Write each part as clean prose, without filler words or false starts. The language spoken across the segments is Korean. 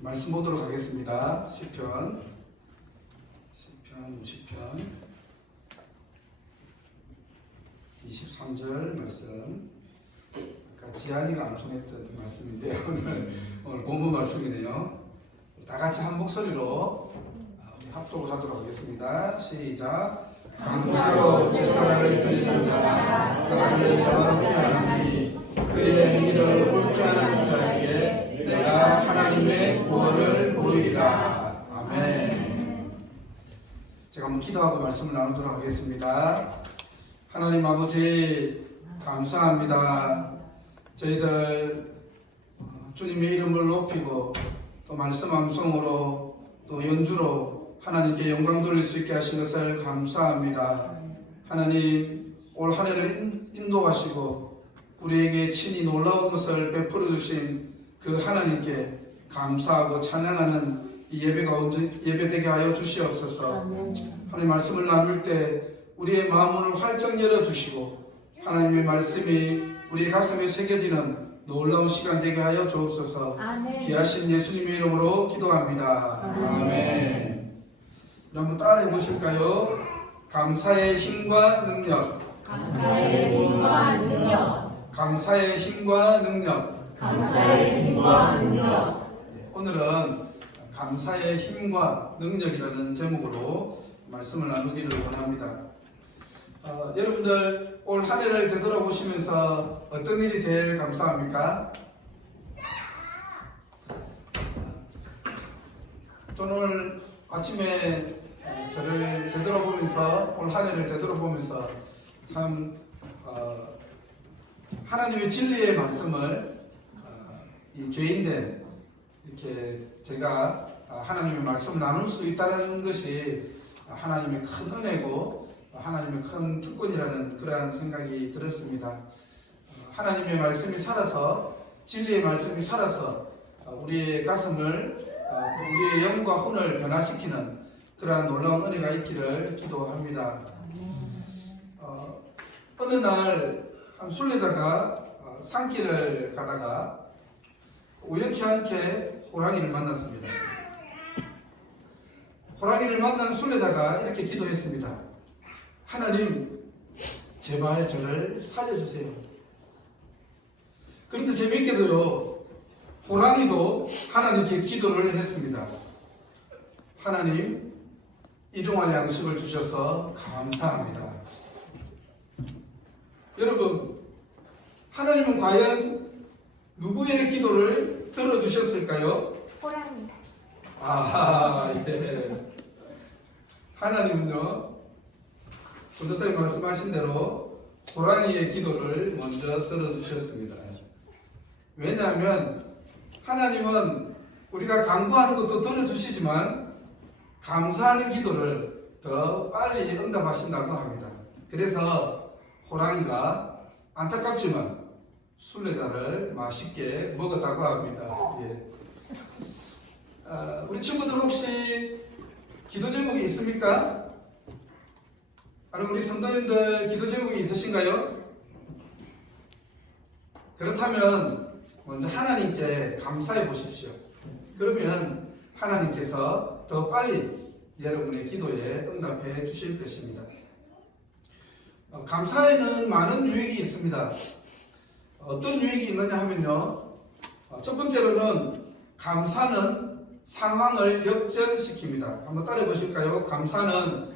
말씀 보도록 하겠습니다. 시편 50편 23절 말씀. 지한이가 암송했던 말씀인데 오늘 본문 말씀이네요. 다 같이 한 목소리로 합독을 하도록 하겠습니다. 시작. 감사로 제사를 드리는 자가 나를 영화롭게 하나니 그의 행위를 옳게 하는 자에게 내가 하나님의 구원을 보이리라. 아멘. 제가 한번 기도하고 말씀을 나누도록 하겠습니다. 하나님 아버지 감사합니다. 저희들 주님의 이름을 높이고 또 말씀 암송으로 또 연주로 하나님께 영광 돌릴 수 있게 하신 것을 감사합니다. 하나님 올 한 해를 인도하시고 우리에게 친히 놀라운 것을 베풀어 주신 그 하나님께 감사하고 찬양하는 이 예배가 예배되게 하여 주시옵소서. 하나님 말씀을 나눌 때 우리의 마음을 활짝 열어주시고 하나님의 말씀이 우리 가슴에 새겨지는 놀라운 시간 되게 하여 주옵소서. 귀하신 예수님의 이름으로 기도합니다. 아멘. 한번 따라해 보실까요? 감사의 힘과 능력. 감사의 힘과 능력. 감사의 힘과 능력. 감사의 힘과 능력. 오늘은 감사의 힘과 능력이라는 제목으로 말씀을 나누기를 원합니다. 여러분들 올 한 해를 되돌아보시면서 어떤 일이 제일 감사합니까? 저는 오늘 아침에 저를 되돌아보면서 올 한 해를 되돌아보면서 참 하나님의 진리의 말씀을 이 죄인된 이렇게 제가 하나님의 말씀을 나눌 수 있다는 것이 하나님의 큰 은혜고 하나님의 큰 특권이라는 그러한 생각이 들었습니다. 하나님의 말씀이 살아서 진리의 말씀이 살아서 우리의 가슴을 우리의 영과 혼을 변화시키는 그러한 놀라운 은혜가 있기를 기도합니다. 어느 날 한 순례자가 산길을 가다가 우연치 않게 호랑이를 만났습니다. 호랑이를 만난 순례자가 이렇게 기도했습니다. 하나님, 제발 저를 살려주세요. 그런데 재미있게도요, 호랑이도 하나님께 기도를 했습니다. 하나님, 일용할 양식을 주셔서 감사합니다. 여러분, 하나님은 과연 누구의 기도를 들어주셨을까요? 호랑이. 예. 하나님은요, 전도사님 말씀하신 대로 호랑이의 기도를 먼저 들어주셨습니다. 왜냐하면 하나님은 우리가 간구하는 것도 들어주시지만 감사하는 기도를 더 빨리 응답하신다고 합니다. 그래서 호랑이가 안타깝지만 순례자를 맛있게 먹었다고 합니다. 우리 친구들 혹시 기도 제목이 있습니까? 아니면 우리 성도님들 기도 제목이 있으신가요? 그렇다면 먼저 하나님께 감사해 보십시오. 그러면 하나님께서 더 빨리 여러분의 기도에 응답해 주실 것입니다. 감사에는 많은 유익이 있습니다. 어떤 유익이 있느냐 하면요, 첫 번째로는 감사는 상황을 역전시킵니다. 한번 따라해 보실까요? 감사는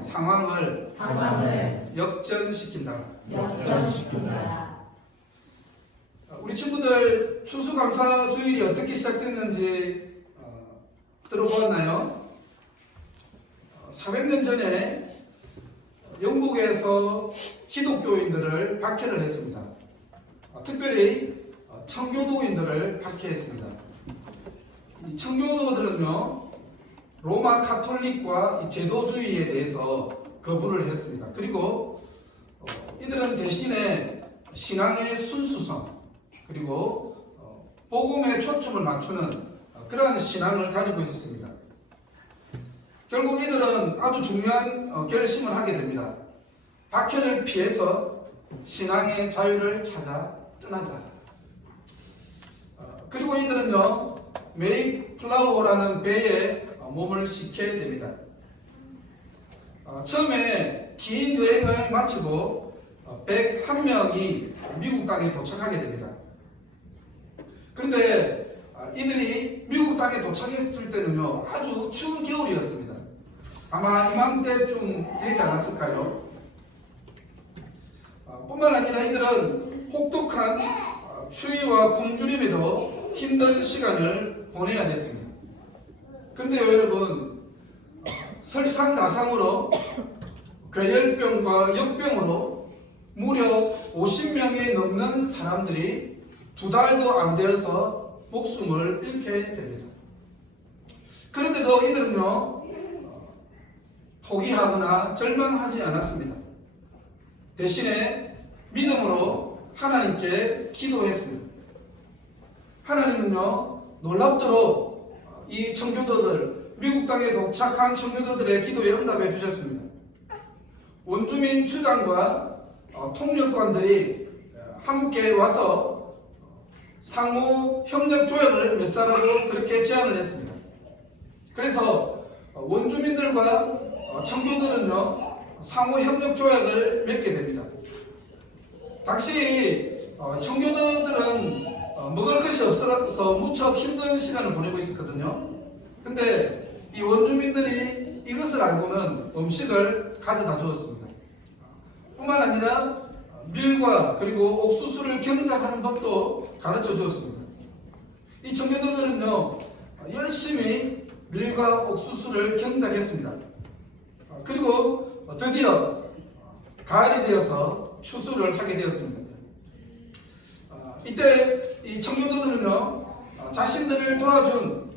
상황을 역전시킨다. 우리 친구들 추수감사 주일이 어떻게 시작됐는지 들어보았나요? 400년 전에 영국에서 기독교인들을 박해를 했습니다. 특별히 청교도인들을 박해했습니다. 이 청교도들은요, 로마 카톨릭과 제도주의에 대해서 거부를 했습니다. 그리고 이들은 대신에 신앙의 순수성 그리고 복음에 초점을 맞추는 그러한 신앙을 가지고 있었습니다. 결국 이들은 아주 중요한 결심을 하게 됩니다. 박해를 피해서 신앙의 자유를 찾아 떠나자. 그리고 이들은요, 메이플라워라는 배에 몸을 싣게 됩니다. 처음에 긴 여행을 마치고 101명이 미국 땅에 도착하게 됩니다. 그런데 이들이 미국 땅에 도착했을 때는요, 아주 추운 겨울이었습니다. 아마 이맘때쯤 되지 않았을까요? 뿐만 아니라 이들은 혹독한 추위와 굶주림에도 힘든 시간을 보내야 됐습니다. 그런데요, 여러분, 설상가상으로 괴혈병과 역병으로 무려 50명이 넘는 사람들이 2달도 안 되어서 목숨을 잃게 됩니다. 그런데도 이들은요, 포기하거나 절망하지 않았습니다. 대신에 믿음으로 하나님께 기도했습니다. 하나님은요, 놀랍도록 이 청교도들, 미국 땅에 도착한 청교도들의 기도에 응답해 주셨습니다. 원주민 주장과 통역관들이 함께 와서 상호 협력 조약을 맺자라고 그렇게 제안을 했습니다. 그래서 원주민들과 청교도는요, 상호 협력 조약을 맺게 됩니다. 당시 청교도들은 먹을 것이 없어서 무척 힘든 시간을 보내고 있었거든요. 근데 이 원주민들이 이것을 알고는 음식을 가져다 주었습니다. 뿐만 아니라 밀과 그리고 옥수수를 경작하는 법도 가르쳐 주었습니다. 이 청교도들은요, 열심히 밀과 옥수수를 경작했습니다. 그리고 드디어 가을이 되어서 추수를 하게 되었습니다. 이때 이 청교도들은요, 자신들을 도와준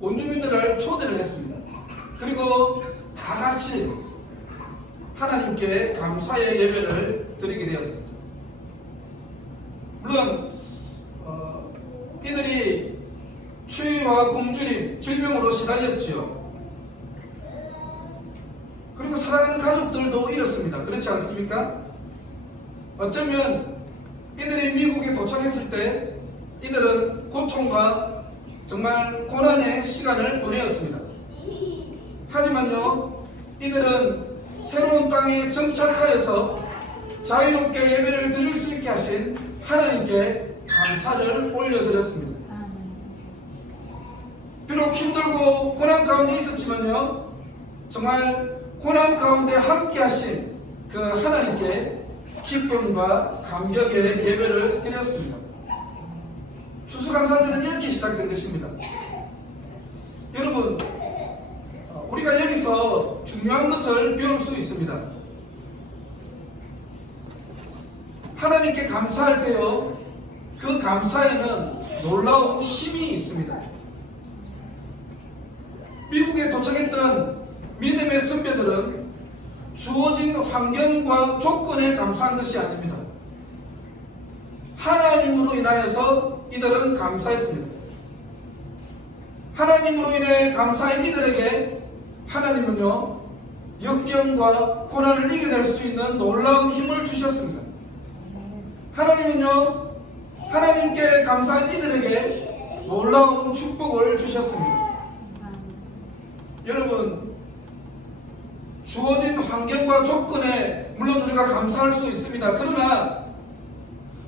원주민들을 초대를 했습니다. 그리고 다 같이 하나님께 감사의 예배를 드리게 되었습니다. 물론 이들이 추위와 굶주림, 질병으로 시달렸지요. 그리고 사랑하는 가족들도 잃었습니다. 그렇지 않습니까? 어쩌면 이들이 미국에 도착했을 때 이들은 고통과 정말 고난의 시간을 보내었습니다. 하지만요, 이들은 새로운 땅에 정착하여서 자유롭게 예배를 드릴 수 있게 하신 하나님께 감사를 올려드렸습니다. 비록 힘들고 고난 가운데 있었지만요, 정말 고난 가운데 함께 하신 그 하나님께 기쁨과 감격의 예배를 드렸습니다. 추수감사절은 이렇게 시작된 것입니다. 여러분, 우리가 여기서 중요한 것을 배울 수 있습니다. 하나님께 감사할 때요, 그 감사에는 놀라운 힘이 있습니다. 미국에 도착했던 믿음의 선배들은 주어진 환경과 조건에 감사한 것이 아닙니다. 하나님으로 인하여서 이들은 감사했습니다. 하나님으로 인해 감사한 이들에게 하나님은요, 역경과 고난을 이겨낼 수 있는 놀라운 힘을 주셨습니다. 하나님은요, 하나님께 감사한 이들에게 놀라운 축복을 주셨습니다. 여러분, 주어진 환경과 조건에 물론 우리가 감사할 수 있습니다. 그러나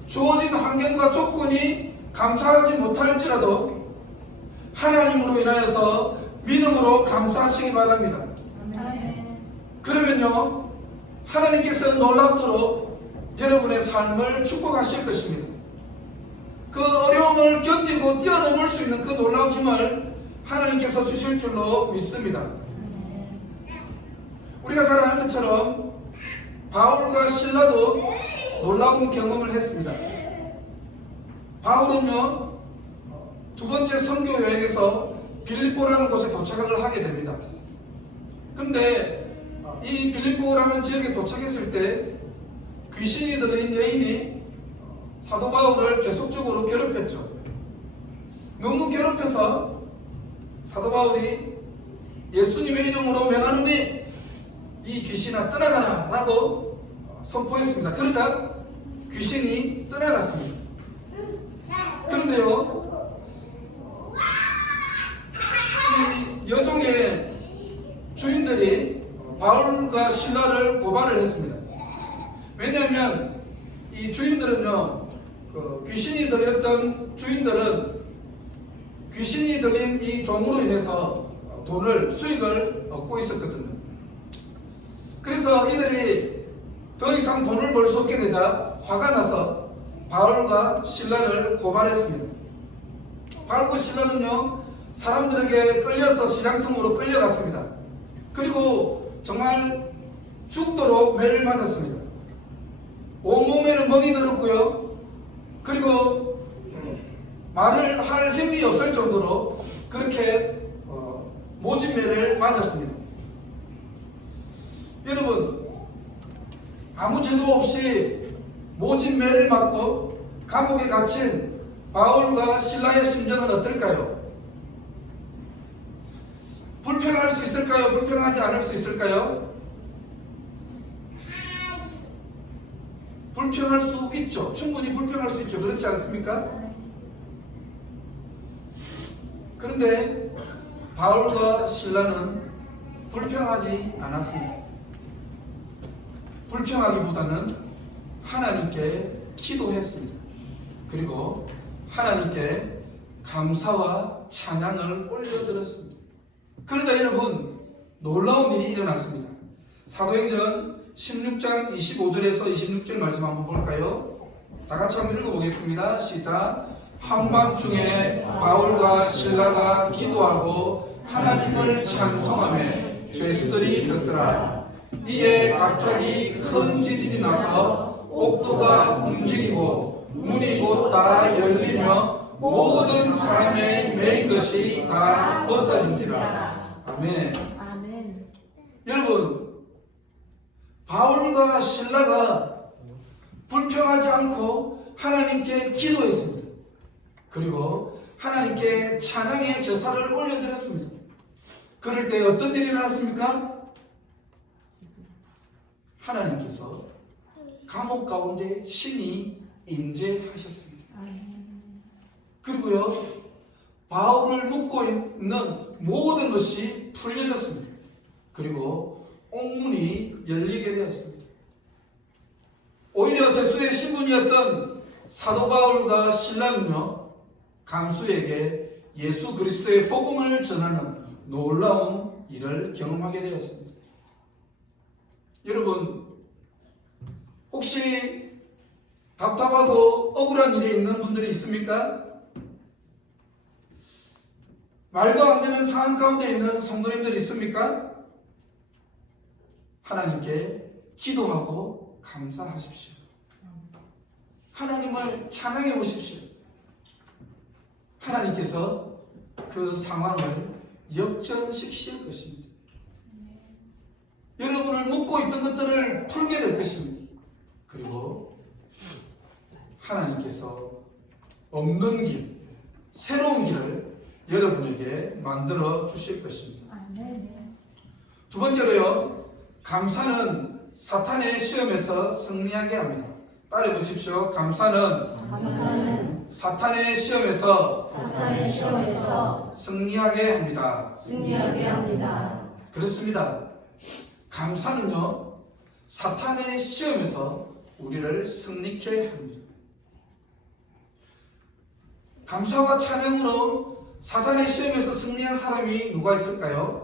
주어진 환경과 조건이 감사하지 못할지라도 하나님으로 인하여서 믿음으로 감사하시기 바랍니다. 그러면요, 하나님께서 놀랍도록 여러분의 삶을 축복하실 것입니다. 그 어려움을 견디고 뛰어넘을 수 있는 그 놀라운 힘을 하나님께서 주실 줄로 믿습니다. 우리가 잘 아는 것처럼 바울과 실라도 놀라운 경험을 했습니다. 바울은요, 두 번째 선교 여행에서 빌립보라는 곳에 도착을 하게 됩니다. 그런데 이 빌립보라는 지역에 도착했을 때 귀신이 들린 여인이 사도 바울을 계속적으로 괴롭혔죠. 너무 괴롭혀서 사도 바울이 예수님의 이름으로 명하노니 이 귀신아 떠나가라 라고 선포했습니다. 그러자 귀신이 떠나갔습니다. 그런데요, 이 여종의 주인들이 바울과 신라를 고발을 했습니다. 왜냐하면 이 주인들은요, 귀신이 들렸던 주인들은 귀신이 들린 이 종으로 인해서 수익을 얻고 있었거든요. 그래서 이들이 더 이상 돈을 벌 수 없게 되자 화가 나서 바울과 신라를 고발했습니다. 바울과 신라는요, 사람들에게 끌려서 시장통으로 끌려갔습니다. 그리고 정말 죽도록 매를 맞았습니다. 온몸에는 멍이 들었고요. 그리고 말을 할 힘이 없을 정도로 그렇게 모진매를 맞았습니다. 여러분, 아무 죄도 없이 모진매를 맞고 감옥에 갇힌 바울과 신라의 심정은 어떨까요? 불평할 수 있을까요? 불평하지 않을 수 있을까요? 불평할 수 있죠. 충분히 불평할 수 있죠. 그렇지 않습니까? 그런데 바울과 신라는 불평하지 않았습니다. 불평하기보다는 하나님께 기도했습니다. 그리고 하나님께 감사와 찬양을 올려드렸습니다. 그러자 여러분, 놀라운 일이 일어났습니다. 사도행전 16장 25절에서 26절 말씀 한번 볼까요? 다 같이 한번 읽어보겠습니다. 시작. 한밤중에 바울과 신라가 기도하고 하나님을 찬송하며 죄수들이 듣더라. 이에 갑자기 큰 지진이 나서 옥토가 움직이고 문이 곧 다 열리며 모든 사람의 매인 것이 다 벗어진지라. 아멘. 아멘. 여러분, 바울과 신라가 불평하지 않고 하나님께 기도했습니다. 그리고 하나님께 찬양의 제사를 올려드렸습니다. 그럴 때 어떤 일이 일어났습니까? 하나님께서 감옥 가운데 신이 임재하셨습니다. 그리고요, 바울을 묶고 있는 모든 것이 풀려졌습니다. 그리고 옥문이 열리게 되었습니다. 오히려 제수의 신분이었던 사도 바울과 신라는요, 간수에게 예수 그리스도의 복음을 전하는 놀라운 일을 경험하게 되었습니다. 여러분, 혹시 답답하고 억울한 일에 있는 분들이 있습니까? 말도 안 되는 상황 가운데 있는 성도님들이 있습니까? 하나님께 기도하고 감사하십시오. 하나님을 찬양해 보십시오. 하나님께서 그 상황을 역전시키실 것입니다. 여러분을 묶고 있던 것들을 풀게 될 것입니다. 그리고 하나님께서 없는 길, 새로운 길을 여러분에게 만들어 주실 것입니다. 두 번째로요, 감사는 사탄의 시험에서 승리하게 합니다. 따라해 보십시오. 감사는 사탄의 시험에서 승리하게 합니다. 그렇습니다. 감사는요, 사탄의 시험에서 우리를 승리케 합니다. 감사와 찬양으로 사탄의 시험에서 승리한 사람이 누가 있을까요?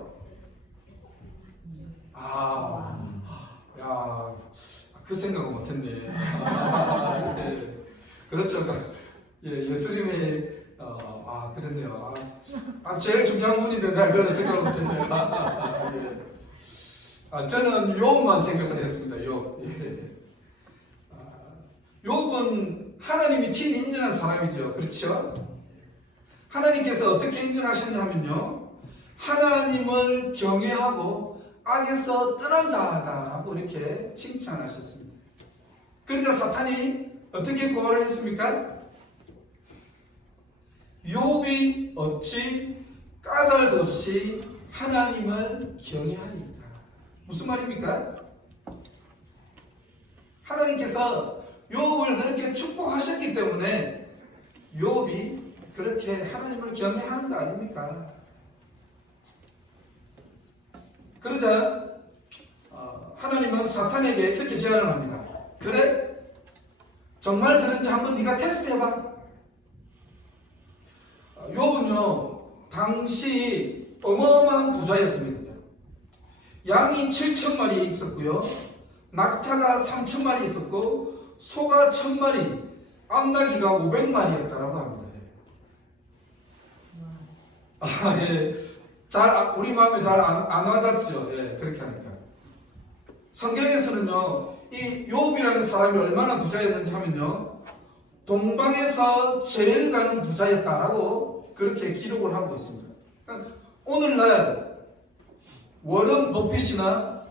그 생각은 못했네. 네. 그렇죠. 예수님의 그랬네요. 제일 중요한 분인데 내가 그런 생각을 못했네요. 저는 욥만 생각을 했습니다. 욥. 욥은 하나님이 친인정한 사람이죠. 그렇죠? 하나님께서 어떻게 인정하셨냐면요, 하나님을 경외하고 악에서 떠난 자다라고 이렇게 칭찬하셨습니다. 그러자 사탄이 어떻게 고발을 했습니까? 욥이 어찌 까닭 없이 하나님을 경외하니까. 무슨 말입니까? 하나님께서 욥을 그렇게 축복하셨기 때문에 욥이 그렇게 하나님을 경외하는 거 아닙니까? 그러자 하나님은 사탄에게 이렇게 제안을 합니다. 그래? 정말 그런지 한번 네가 테스트해봐. 욥은요 당시 어마어마한 부자였습니다. 양이 7,000마리 있었고요, 낙타가 3,000마리 있었고, 소가 1,000마리, 암나기가 500마리였다라고 합니다. 예. 우리 마음에 잘 안 와닿죠? 예, 그렇게 하니까. 성경에서는요, 이 욥이라는 사람이 얼마나 부자였는지 하면요, 동방에서 제일 가는 부자였다라고 그렇게 기록을 하고 있습니다. 그러니까 오늘날 워런 버핏이나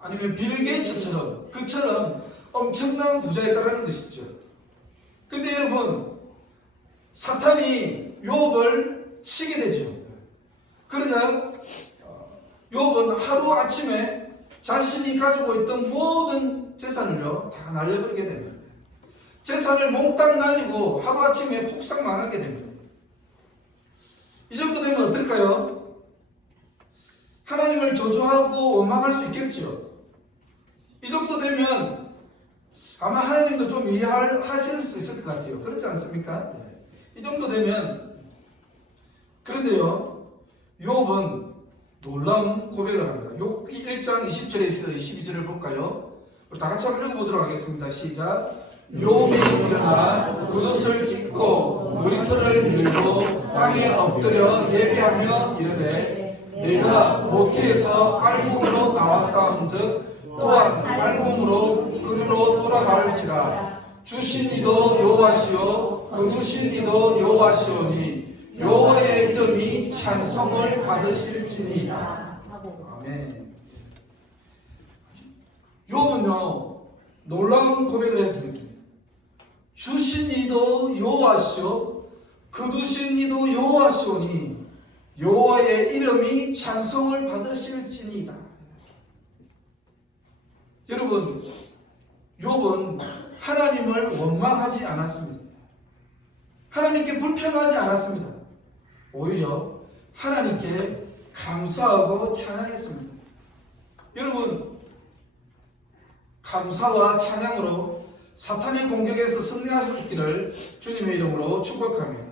아니면 빌 게이츠처럼 그처럼 엄청난 부자였다라는 것이죠. 근데 여러분, 사탄이 욥을 치게 되죠. 그러자 욥은 하루아침에 자신이 가지고 있던 모든 재산을요 다 날려버리게 됩니다. 재산을 몽땅 날리고 하루아침에 폭삭 망하게 됩니다. 이 정도 되면 어떨까요? 하나님을 저주하고 원망할 수 있겠죠. 이 정도 되면 아마 하나님도 좀 이해하실 수 있을 것 같아요. 그렇지 않습니까? 이 정도 되면, 그런데요 욥은 놀라운 고백을 합니다. 욥기 1장 20절에서 22절을 볼까요? 우리 다 같이 한번 읽어보도록 하겠습니다. 시작. 욥이 일어나 굿옷을 찢고 머리털을 밀고 땅에 엎드려 예배하며 이르되 내가 모태에서 알몸으로 나왔사온즉 또한 알몸으로 그리로 돌아갈지라. 주신 이도 여호와시오 거두신 이도 여호와시오니 여호와의 이름이 찬송을 받으실지니이다. 아멘. 욥은요 놀라운 고백을 했습니다. 주신 이도 여호와시오 거두신 이도 여호와시오니 여호와의 이름이 찬송을 받으실지니이다. 여러분, 욥은 하나님을 원망하지 않았습니다. 하나님께 불평하지 않았습니다. 오히려 하나님께 감사하고 찬양했습니다. 여러분, 감사와 찬양으로 사탄의 공격에서 승리하셨기를 주님의 이름으로 축복합니다.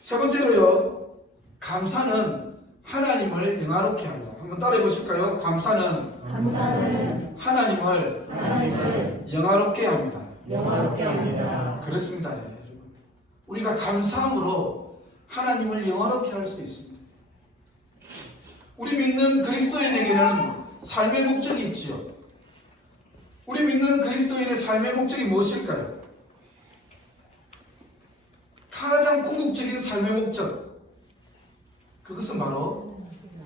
세 번째로요, 감사는 하나님을 영화롭게 합니다. 한번 따라해 보실까요? 감사는 하나님을 영화롭게 합니다. 그렇습니다. 우리가 감사함으로 하나님을 영화롭게 할 수 있습니다. 우리 믿는 그리스도인에게는 삶의 목적이 있지요. 우리 믿는 그리스도인의 삶의 목적이 무엇일까요? 가장 궁극적인 삶의 목적, 그것은 바로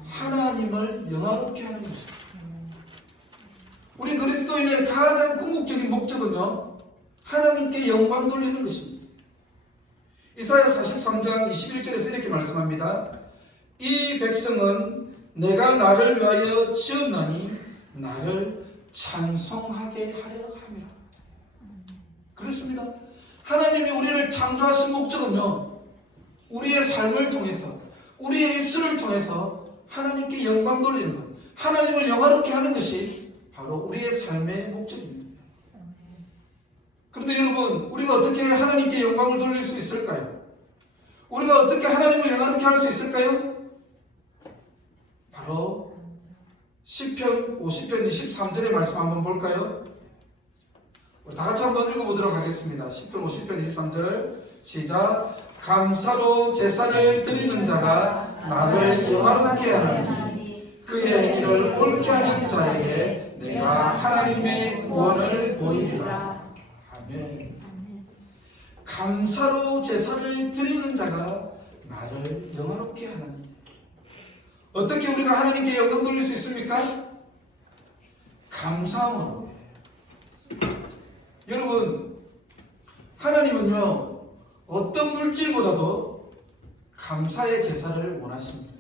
하나님을 영화롭게 하는 것입니다. 우리 그리스도인의 가장 궁극적인 목적은요, 하나님께 영광 돌리는 것입니다. 이사야 43장 21절에서 이렇게 말씀합니다. 이 백성은 내가 나를 위하여 지었나니 나를 찬송하게 하려 함이라. 그렇습니다. 하나님이 우리를 창조하신 목적은요, 우리의 삶을 통해서, 우리의 입술을 통해서 하나님께 영광 돌리는 것, 하나님을 영화롭게 하는 것이 바로 우리의 삶의 목적입니다. 그런데 여러분, 우리가 어떻게 하나님께 영광을 돌릴 수 있을까요? 우리가 어떻게 하나님을 영화롭게 할 수 있을까요? 바로 시편 50편 23절의 말씀 한번 볼까요? 우리 다 같이 한번 읽어보도록 하겠습니다. 시편 50편 23절 시작. 감사로 제사를 드리는 자가 나를 영화롭게 하나니 그의 행위를 옳게 하는 자에게 내가 하나님의 구원을 보이리라. 아멘. 감사로 제사를 드리는 자가 나를 영화롭게 하나니. 어떻게 우리가 하나님께 영광 돌릴 수 있습니까? 감사함으로. 여러분, 하나님은요, 어떤 물질보다도 감사의 제사를 원하십니다.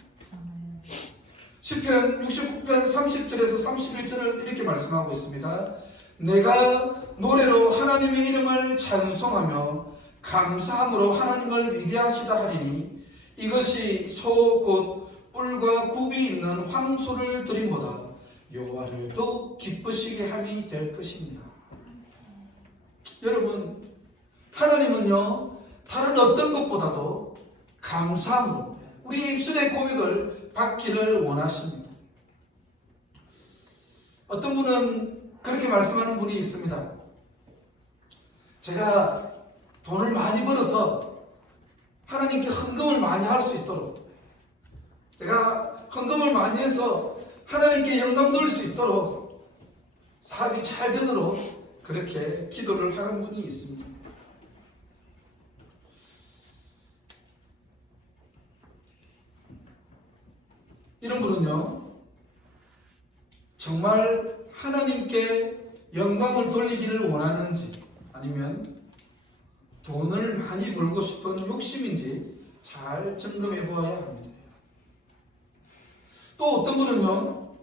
시편 69편 30절에서 31절을 이렇게 말씀하고 있습니다. 내가 노래로 하나님의 이름을 찬송하며 감사함으로 하나님을 위대하시다 하리니 이것이 소 곧 뿔과 굽이 있는 황소를 드림보다 여호와를 더욱 기쁘시게 함이 될 것입니다. 여러분, 하나님은요 다른 어떤 것보다도 감사함으로 우리 입술의 고백을 받기를 원하십니다. 어떤 분은 그렇게 말씀하는 분이 있습니다. 제가 돈을 많이 벌어서 하나님께 헌금을 많이 할 수 있도록, 제가 헌금을 많이 해서 하나님께 영광 돌릴 수 있도록, 사업이 잘 되도록 그렇게 기도를 하는 분이 있습니다. 이런 분은요 정말 하나님께 영광을 돌리기를 원하는지, 아니면 돈을 많이 벌고 싶은 욕심인지 잘 점검해 보아야 합니다. 또 어떤 분은요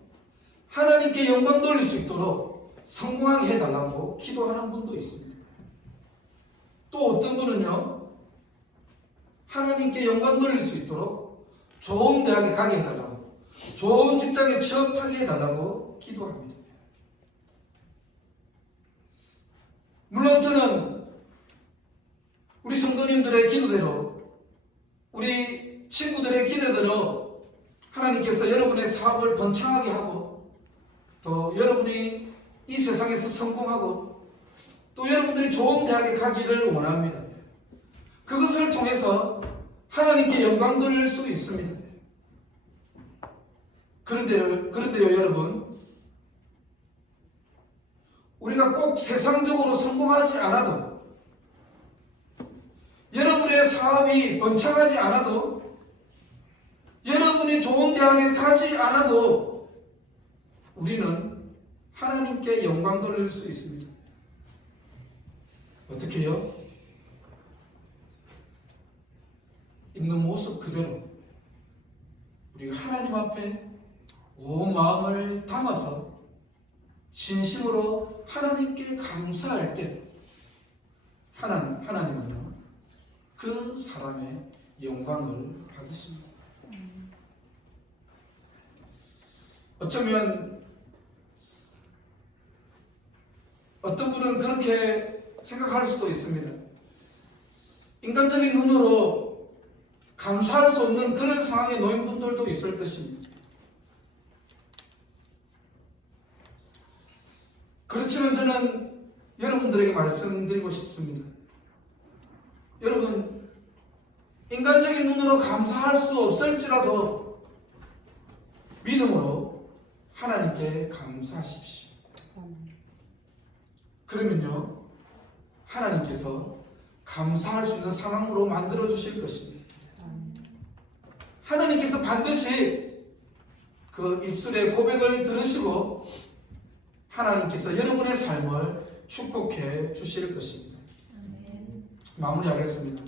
하나님께 영광 돌릴 수 있도록 성공하게 해달라고 기도하는 분도 있습니다. 또 어떤 분은요 하나님께 영광 돌릴 수 있도록 좋은 대학에 가게 해달라고, 좋은 직장에 취업하게 해달라고 기도합니다. 물론 저는 우리 성도님들의 기도대로, 우리 친구들의 기도대로 하나님께서 여러분의 사업을 번창하게 하고, 또 여러분이 이 세상에서 성공하고, 또 여러분들이 좋은 대학에 가기를 원합니다. 그것을 통해서 하나님께 영광 돌릴 수 있습니다. 그런데요 여러분, 우리가 꼭 세상적으로 성공하지 않아도, 여러분의 사업이 번창하지 않아도, 여러분이 좋은 대학에 가지 않아도 우리는 하나님께 영광 돌릴 수 있습니다. 어떻게 해요? 있는 모습 그대로 우리가 하나님 앞에 온 마음을 담아서 진심으로 하나님께 감사할 때 하나님은요 그 사람의 영광을 받으십니다. 어쩌면 어떤 분은 그렇게 생각할 수도 있습니다. 인간적인 눈으로 감사할 수 없는 그런 상황에 놓인 분들도 있을 것입니다. 그렇지만 저는 여러분들에게 말씀드리고 싶습니다. 여러분, 인간적인 눈으로 감사할 수 없을지라도 믿음으로 하나님께 감사하십시오. 그러면요 하나님께서 감사할 수 있는 상황으로 만들어 주실 것입니다. 하나님께서 반드시 그 입술의 고백을 들으시고 하나님께서 여러분의 삶을 축복해 주실 것입니다. 마무리하겠습니다.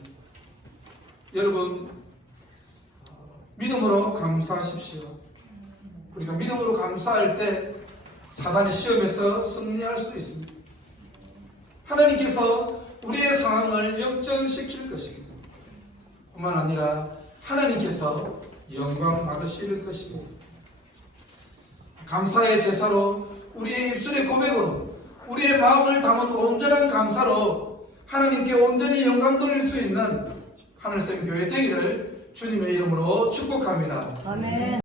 여러분, 믿음으로 감사하십시오. 우리가 믿음으로 감사할 때 사단의 시험에서 승리할 수 있습니다. 하나님께서 우리의 상황을 역전시킬 것입니다. 뿐만 아니라 하나님께서 영광 받으실 것입니다. 감사의 제사로, 우리의 입술의 고백으로, 우리의 마음을 담은 온전한 감사로 하나님께 온전히 영광 돌릴 수 있는 하늘샘 교회 되기를 주님의 이름으로 축복합니다. 아멘.